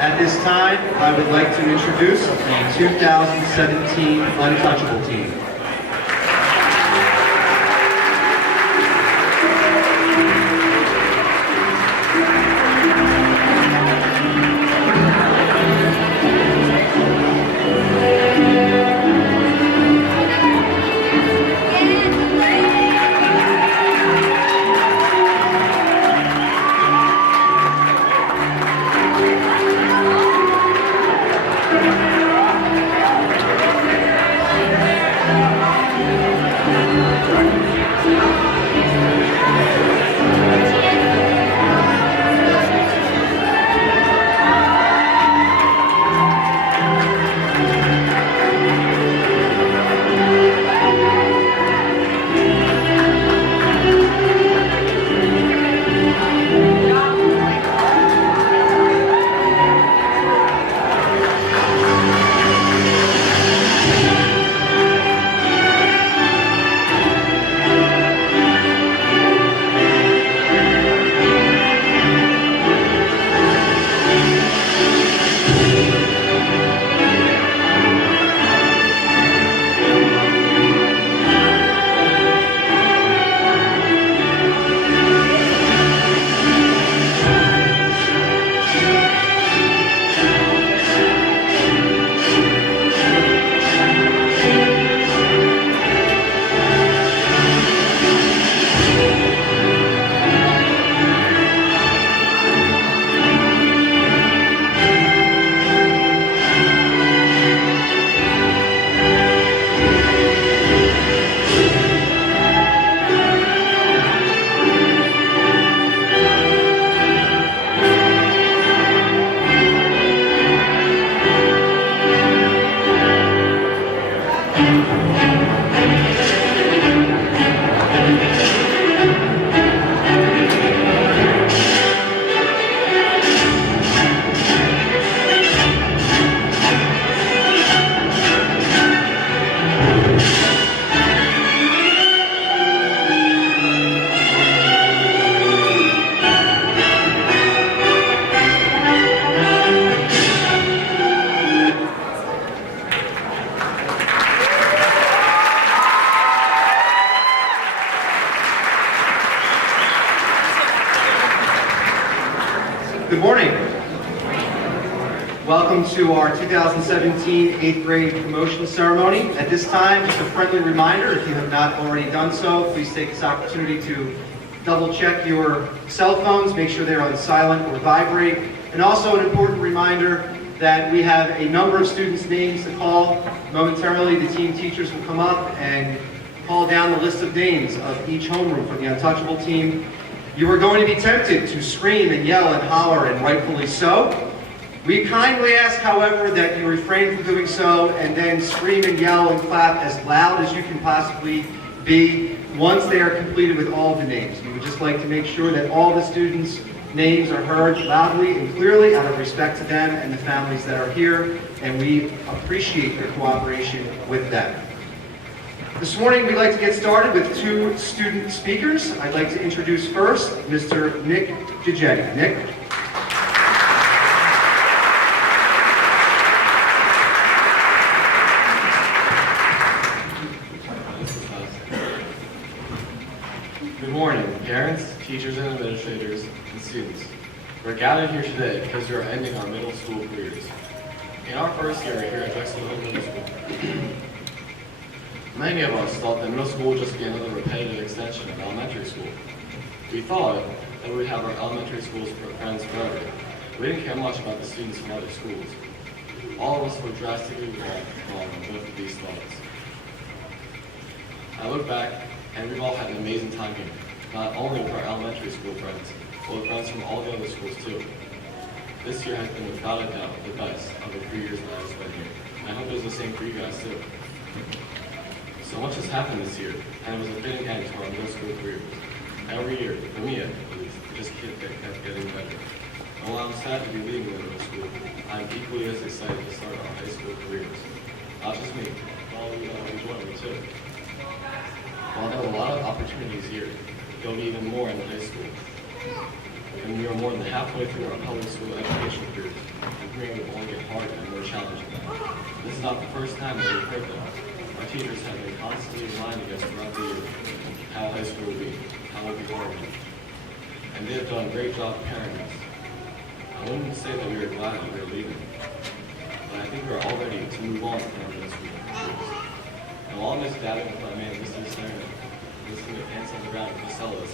At this time, I would like to introduce the 2017 Untouchable team. Good morning. Welcome to our 2017 8th grade promotion ceremony. At this time, just a friendly reminder, if you have not already done so, please take this opportunity to double check your cell phones, make sure they're on silent or vibrate. And also an important reminder that we have a number of students' names to call. Momentarily, the team teachers will come up and call down the list of names of each homeroom for the Untouchable team. You are going to be tempted to scream and yell and holler, and rightfully so. We kindly ask, however, that you refrain from doing so and then scream and yell and clap as loud as you can possibly be once they are completed with all of the names. We would just like to make sure that all the students' names are heard loudly and clearly out of respect to them and the families that are here, and we appreciate your cooperation with them. This morning, we'd like to get started with two student speakers. I'd like to introduce first Mr. Nick Gigetti. Nick. Good morning, parents, teachers, and administrators, and students. We're gathered here today because we are ending our middle school careers. In our first year here at Drexel Middle School, many of us thought that middle school would just be another repetitive extension of elementary school. We thought that we would have our elementary school friends forever. We didn't care much about the students from other schools. All of us were drastically wrong on both of these thoughts. I look back, and we've all had an amazing time here, not only with our elementary school friends, but with friends from all the other schools too. This year has been without a doubt the best of the 3 years that I've spent here. I hope it was the same for you guys too. So much has happened this year, and it was a fitting end to our middle school careers. Every year, for me at least, it just kept getting better. And while I'm sad to be leaving the middle school, I'm equally as excited to start our high school careers. Not just me, all of you that will join me too. While there are a lot of opportunities here, there'll be even more in the high school. and we are more than halfway through our public school education careers, and career will only get harder and more challenging. This is not the first time that we've heard them. Our teachers have been constantly reminding us throughout the year how high school will be, how it will be hard, and they have done a great job preparing us. I wouldn't say that we are glad that we are leaving, but I think we are all ready to move on from our middle school careers. And while I'm just dabbing with my man, Mr. Serna, listening to ants on the ground with Marcellus,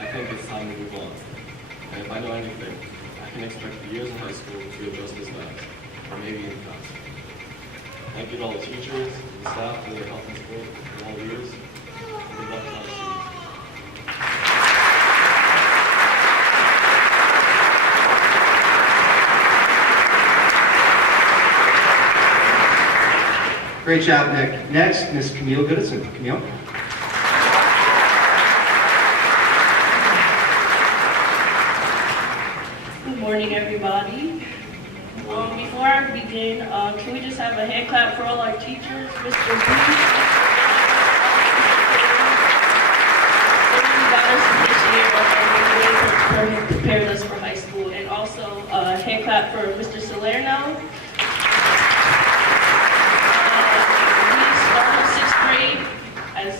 I think it's time to move on. And if I know anything, I can expect the years in high school to be just as fast, or maybe even faster. Thank you to all the teachers and staff for their help and support for all the years. Good luck to our students. Great job, Nick. Next, Ms. Camille Goodison. Camille? Good morning, everybody. Before I begin, can we just have a hand clap for all our teachers? Mr. Booth, they got us this year and prepared us for high school. And also a hand clap for Mr. Salerno. We started 6th grade as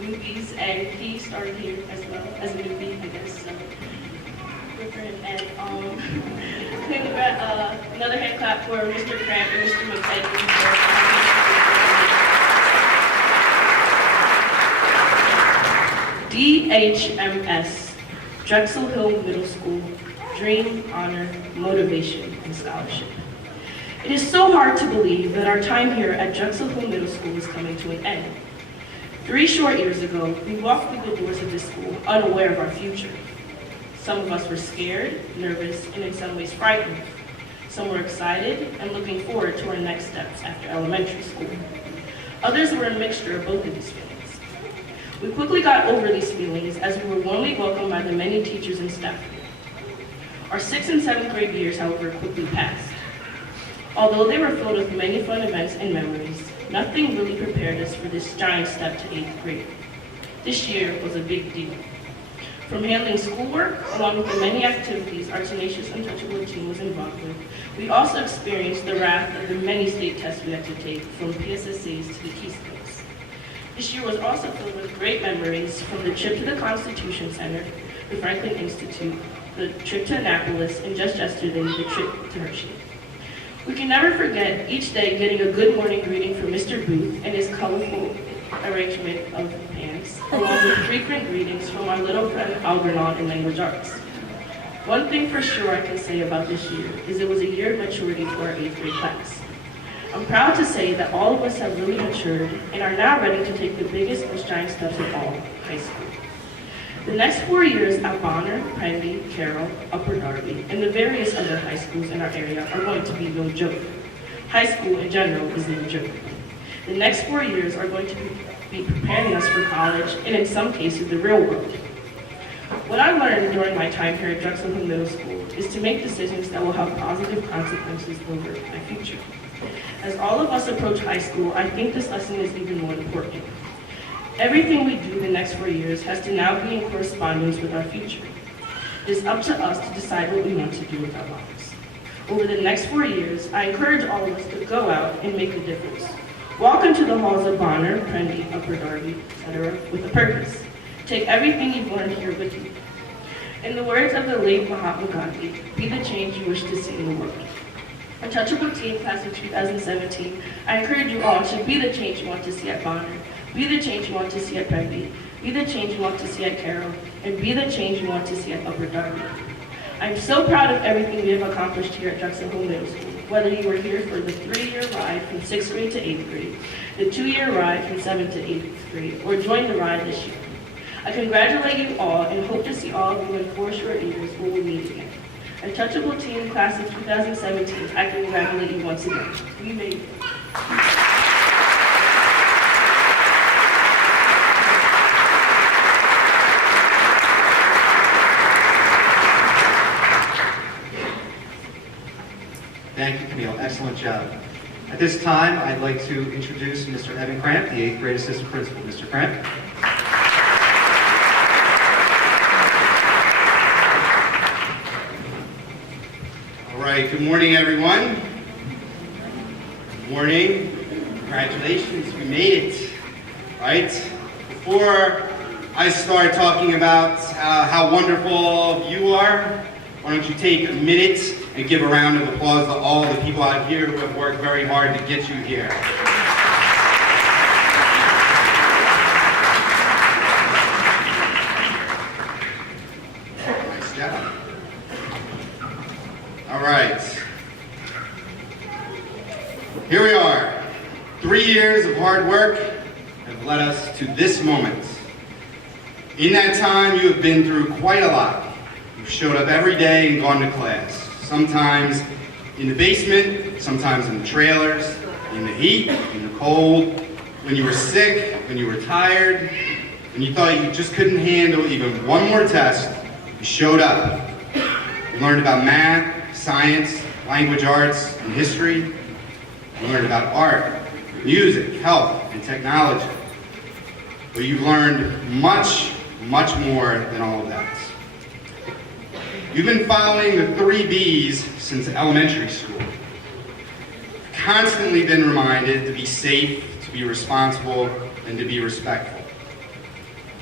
newbies, and he started here as well as a newbie, I guess. So good for him. And another hand clap for Mr. Cramp and Mr. McKenzie. DHMS, Drexel Hill Middle School, Dream, Honor, Motivation, and Scholarship. It is so hard to believe that our time here at Drexel Hill Middle School is coming to an end. 3 short years ago, we walked through the doors of this school unaware of our future. Some of us were scared, nervous, and in some ways frightened. Some were excited and looking forward to our next steps after elementary school. Others were a mixture of both of these feelings. We quickly got over these feelings as we were warmly welcomed by the many teachers and staff here. Our 6th and 7th grade years, however, quickly passed. Although they were filled with many fun events and memories, nothing really prepared us for this giant step to 8th grade. This year was a big deal. From handling schoolwork, along with the many activities our tenacious Untouchable team was involved with, we also experienced the wrath of the many state tests we had to take, from PSSAs to the Keystones. This year was also filled with great memories, from the trip to the Constitution Center, the Franklin Institute, the trip to Annapolis, and just yesterday, the trip to Hershey. We can never forget each day getting a good morning greeting from Mr. Booth and his colorful arrangement of pants, along with frequent greetings from our little friend Algernon in language arts. One thing for sure I can say about this year is it was a year of maturity for our 8th grade class. I'm proud to say that all of us have really matured and are now ready to take the biggest, most giant steps of all, high school. The next 4 years at Bonner, Prendy, Carroll, Upper Darby, and the various other high schools in our area are going to be no joke. High school in general is no joke. The next 4 years are going to be preparing us for college, and in some cases, the real world. What I learned during my time here at Drexel Hill Middle School is to make decisions that will have positive consequences over my future. As all of us approach high school, I think this lesson is even more important. Everything we do the next 4 years has to now be in correspondence with our future. It is up to us to decide what we want to do with our lives. Over the next 4 years, I encourage all of us to go out and make a difference. Walk into the halls of Bonner, Prendy, Upper Darby, etc. with a purpose. Take everything you've learned here with you. In the words of the late Mahatma Gandhi, be the change you wish to see in the world. Untouchable Team Class of 2017, I encourage you all to be the change you want to see at Bonner, be the change you want to see at Prendy, be the change you want to see at Carroll, and be the change you want to see at Upper Darby. I'm so proud of everything we have accomplished here at Drexel Hill Middle School, whether you were here for the 3-year ride from 6th grade to 8th grade, the 2-year ride from 7th to 8th grade, or join the ride this year. I congratulate you all and hope to see all of you in 4 short years when we meet again. Untouchable Team Class of 2017, I congratulate you once again. We made it. Thank you, Camille. Excellent job. At this time, I'd like to introduce Mr. Evan Cramp, the 8th grade assistant principal. Mr. Cramp. right, good morning, everyone. Good morning. Congratulations, we made it. Right? Before I start talking about how wonderful you are, why don't you take a minute and give a round of applause to all the people out here who have worked very hard to get you here. Nice job. All right. Here we are. 3 years of hard work have led us to this moment. In that time, you have been through quite a lot. You've showed up every day and gone to class. Sometimes in the basement, sometimes in the trailers, in the heat, in the cold, when you were sick, when you were tired, when you thought you just couldn't handle even one more test, you showed up. You learned about math, science, language arts, and history. You learned about art, music, health, and technology. But you've learned much, much more than all of that. You've been following the 3 B's since elementary school. Constantly been reminded to be safe, to be responsible, and to be respectful.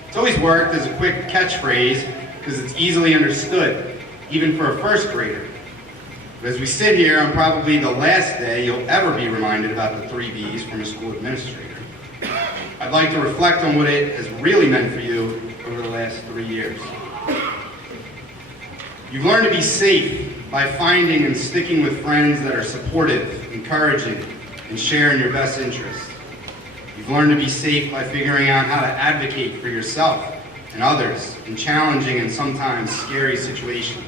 It's always worked as a quick catchphrase because it's easily understood, even for a first grader. But as we sit here on probably the last day you'll ever be reminded about the 3 B's from a school administrator, I'd like to reflect on what it has really meant for you over the last 3 years. You've learned to be safe by finding and sticking with friends that are supportive, encouraging, and share in your best interests. You've learned to be safe by figuring out how to advocate for yourself and others in challenging and sometimes scary situations.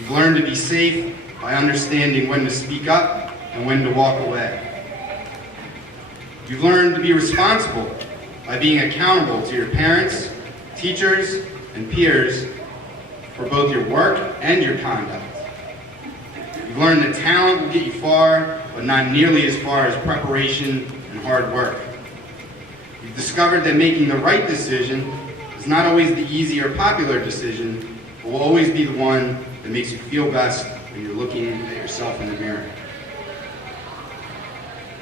You've learned to be safe by understanding when to speak up and when to walk away. You've learned to be responsible by being accountable to your parents, teachers, and peers for both your work and your conduct. You've learned that talent will get you far, but not nearly as far as preparation and hard work. You've discovered that making the right decision is not always the easy or popular decision, but will always be the one that makes you feel best when you're looking at yourself in the mirror.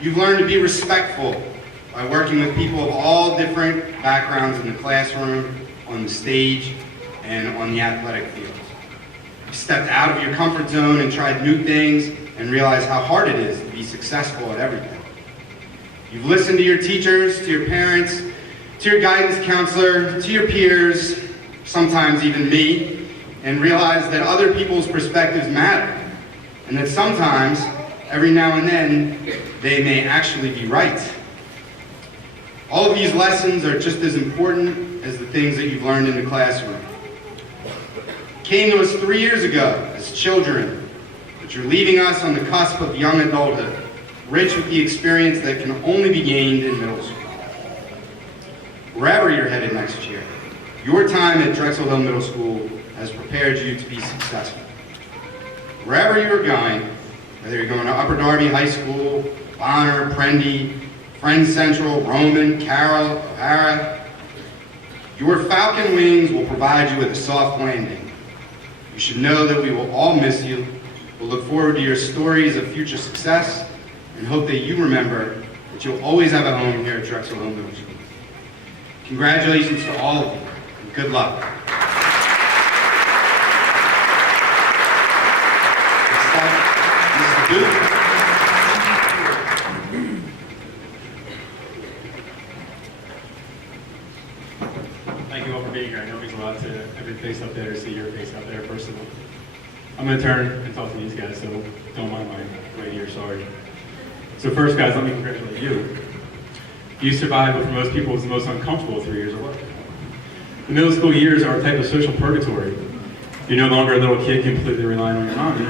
You've learned to be respectful by working with people of all different backgrounds in the classroom, on the stage, and on the athletic field. You stepped out of your comfort zone and tried new things and realized how hard it is to be successful at everything. You've listened to your teachers, to your parents, to your guidance counselor, to your peers, sometimes even me, and realized that other people's perspectives matter, and that sometimes, every now and then, they may actually be right. All of these lessons are just as important as the things that you've learned in the classroom. Came to us 3 years ago as children, but you're leaving us on the cusp of young adulthood, rich with the experience that can only be gained in middle school. Wherever you're headed next year, your time at Drexel Hill Middle School has prepared you to be successful. Wherever you're going, whether you're going to Upper Darby High School, Bonner, Prendy, Friends Central, Roman, Carroll, O'Hara, your falcon wings will provide you with a soft landing. You should know that we will all miss you. We'll look forward to your stories of future success and hope that you remember that you'll always have a home here at Drexel Hill Middle School. Congratulations to all of you, and good luck. Next up, Mrs. Booth. Thank you all for being here. I know it means a lot to every face up there, see your face out there personally. I'm going to turn and talk to these guys, so don't mind my right ear, sorry. So first, guys, let me congratulate you. You survived what for most people was the most uncomfortable 3 years of life. The middle school years are a type of social purgatory. You're no longer a little kid completely relying on your mommy,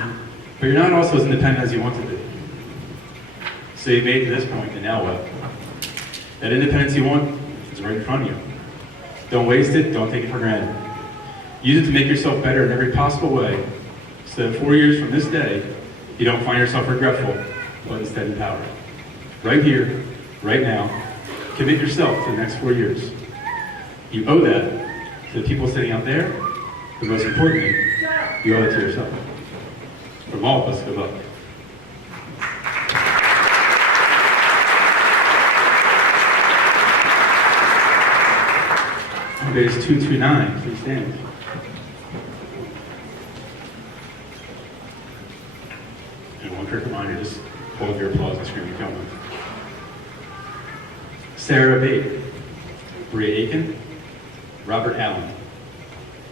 but you're not also as independent as you want to be. So you made it to this point, and now what? That independence you want is right in front of you. Don't waste it, don't take it for granted. Use it to make yourself better in every possible way, so that 4 years from this day, you don't find yourself regretful, but instead empowered. Right here, right now, commit yourself to the next 4 years. You owe that to the people sitting out there, but most importantly, you owe it to yourself. Over from all of us, good luck. Home base 229, please stand. And one quick reminder, just hold your applause and scream if you want. Sarah Bate, Bria Aiken, Robert Allen,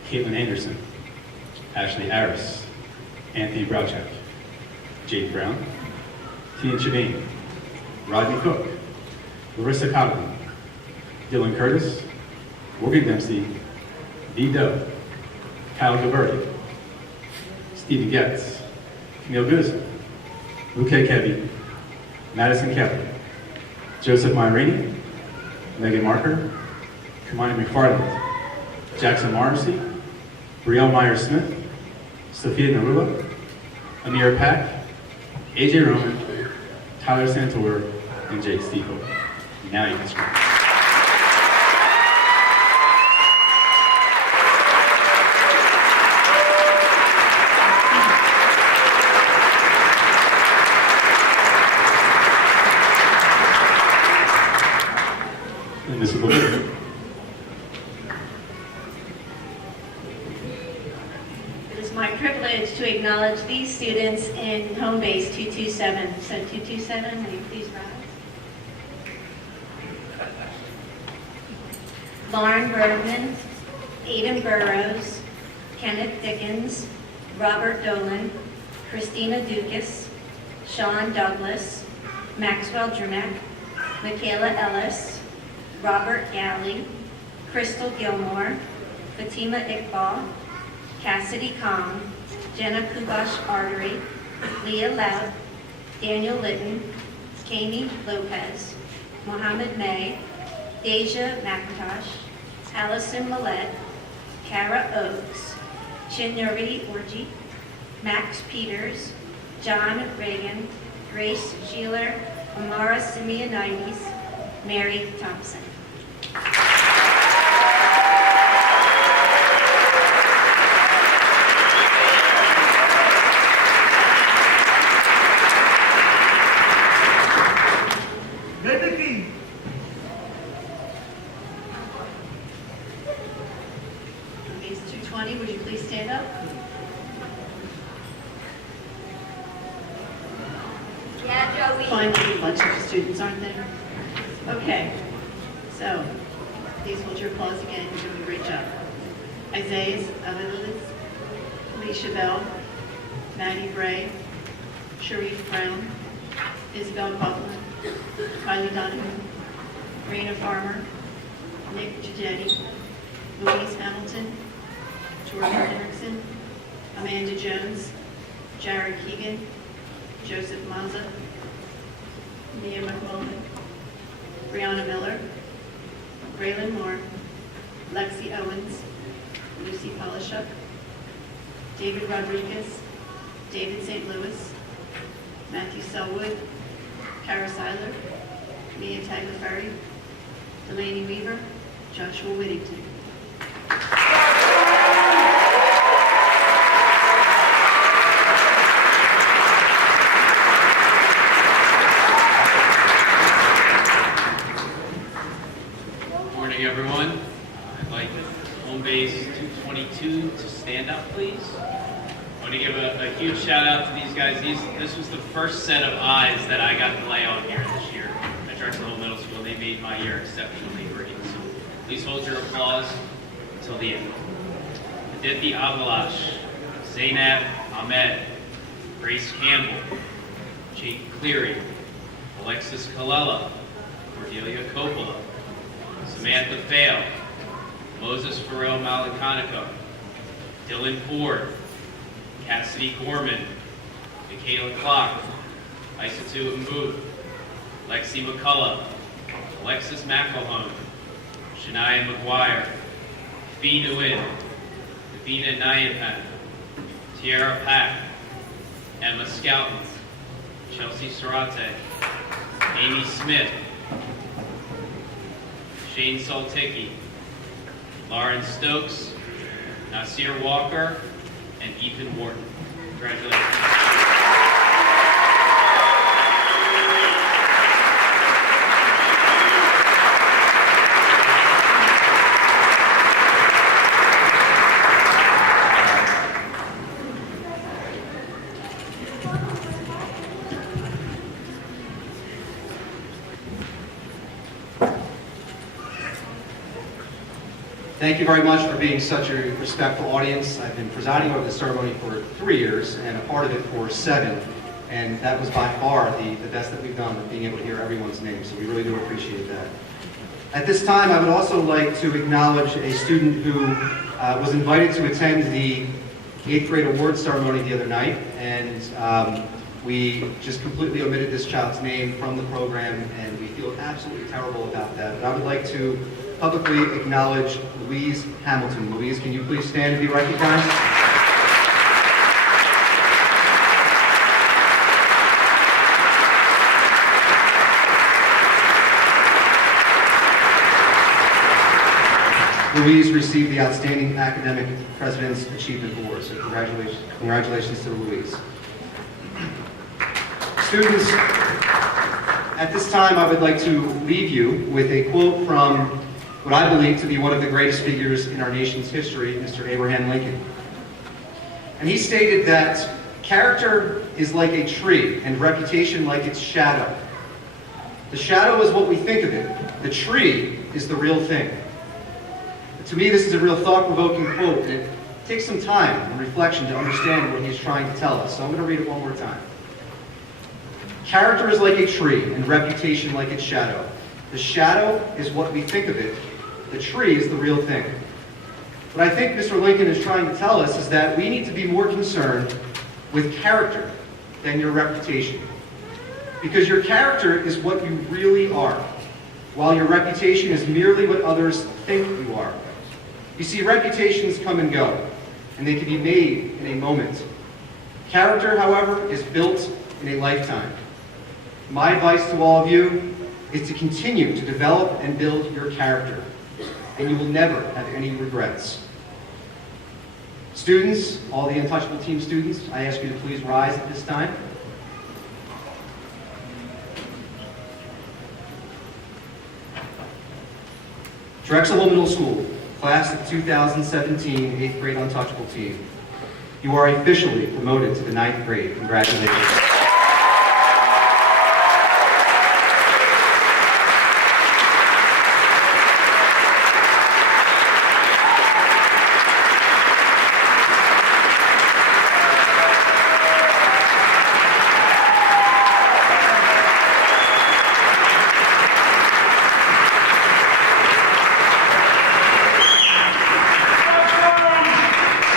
Caitlin Anderson, Ashley Harris, Anthony Brauchek, Jade Brown, Tina Chavane, Rodney Cook, Larissa Cotton, Dylan Curtis, Morgan Dempsey, Dee Doe, Kyle Gilberti, Stephen Getz, Camille Goodison, Luke Kevy, Madison Kelly, Joseph Myrini, Megan Marker, Kamani McFarland, Jackson Morrissey, Brielle Myers-Smith, Sophia Narula, Amir Pack, AJ Roman, Tyler Santor, and Jake Stiefel. Now you can scream. And Mrs. Lewis. It is my privilege to acknowledge these students in home base 227. So 227, will you please rise? Lauren Bergman, Aiden Burrows, Kenneth Dickens, Robert Dolan, Christina Dukas, Sean Douglas, Maxwell Drumeck, Michaela Ellis, Robert Galley, Crystal Gilmore, Fatima Iqbal, Cassidy Kong, Jenna Kubash Artery, Leah Loud, Daniel Litton, Kami Lopez, Mohammed May, Deja McIntosh, Allison Millette, Kara Oakes, Chinyuri Orji, Max Peters, John Reagan, Grace Sheeler, Amara Simeonides, Mary Thompson. Base 220, would you please stand up? Yeah, Joey. Finally, a bunch of students, aren't there? Okay, so please hold your applause again. You're doing a great job. Isaiah Aviles, Alicia Bell, Maddie Bray, Sharif Brown, Isabel Coughlin, Kylie Donovan, Raina Farmer, Nick Gigetti, Louise Hamilton, Jordan Hendrickson, Amanda Jones, Jared Keegan, Joseph Mazza, Mia McMullen, Brianna Miller, Braylon Moore, Lexi Owens, Lucy Polishuk, David Rodriguez, David St. Louis, Matthew Selwood, Kara Seiler, Mia Tagliaferri, Delaney Weaver, Joshua Whittington. Morning, everyone. I'd like home base 222 to stand up, please. I want to give a huge shout out to these guys. This was the first set of eyes that I got to lay on here this year at Drexel Middle School. They made my year exceptionally great. So please hold your applause until the end. Aditi Avalash, Zainab Ahmed, Grace Campbell, Jake Cleary, Alexis Colella, Cordelia Coppola, Samantha Fail, Moses Farrell Malaconico, Dylan Ford, Cassidy Gorman, Michaela Clark, Isatu Mbu, Lexi McCullough, Alexis McElhone, Shania McGuire, Fee Nguyen, Davina Nyapan, Tiara Pack, Emma Scouten, Chelsea Sarate, Amy Smith, Shane Salticki, Lauren Stokes, Nasir Walker, and Ethan Wharton. Congratulations. Thank you very much for being such a respectful audience. I've been presiding over the ceremony for 3 years and a part of it for 7. And that was by far the best that we've done with being able to hear everyone's name. So we really do appreciate that. At this time, I would also like to acknowledge a student who was invited to attend the 8th grade awards ceremony the other night. And we just completely omitted this child's name from the program, and we feel absolutely terrible about that. But I would like to publicly acknowledge Louise Hamilton. Louise, can you please stand and be recognized? Louise received the Outstanding Academic President's Achievement Award, so congratulations to Louise. Students, at this time I would like to leave you with a quote from what I believe to be one of the greatest figures in our nation's history, Mr. Abraham Lincoln. And he stated that character is like a tree and reputation like its shadow. The shadow is what we think of it. The tree is the real thing. To me, this is a real thought-provoking quote, and it takes some time and reflection to understand what he's trying to tell us. So I'm going to read it one more time. Character is like a tree, and reputation like its shadow. The shadow is what we think of it. The tree is the real thing. What I think Mr. Lincoln is trying to tell us is that we need to be more concerned with character than your reputation. Because your character is what you really are, while your reputation is merely what others think you are. You see, reputations come and go, and they can be made in a moment. Character, however, is built in a lifetime. My advice to all of you is to continue to develop and build your character, and you will never have any regrets. Students, all the Untouchable team students, I ask you to please rise at this time. Drexel Middle School, class of 2017, 8th grade Untouchable team. You are officially promoted to the 9th grade. Congratulations.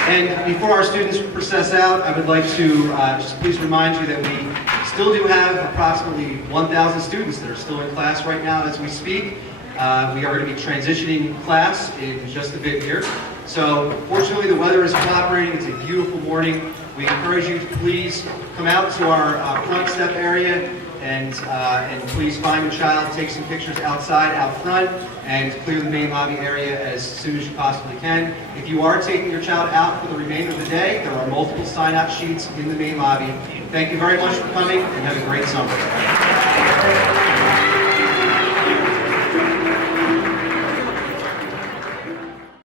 And before our students process out, I would like to just please remind you that we still do have approximately 1,000 students that are still in class right now as we speak. We are going to be transitioning class in just a bit here. So fortunately the weather is cooperating. It's a beautiful morning. We encourage you to please come out to our front step area and please find your child, take some pictures outside, out front, and clear the main lobby area as soon as you possibly can. If you are taking your child out for the remainder of the day, there are multiple sign-out sheets in the main lobby. Thank you very much for coming, and have a great summer.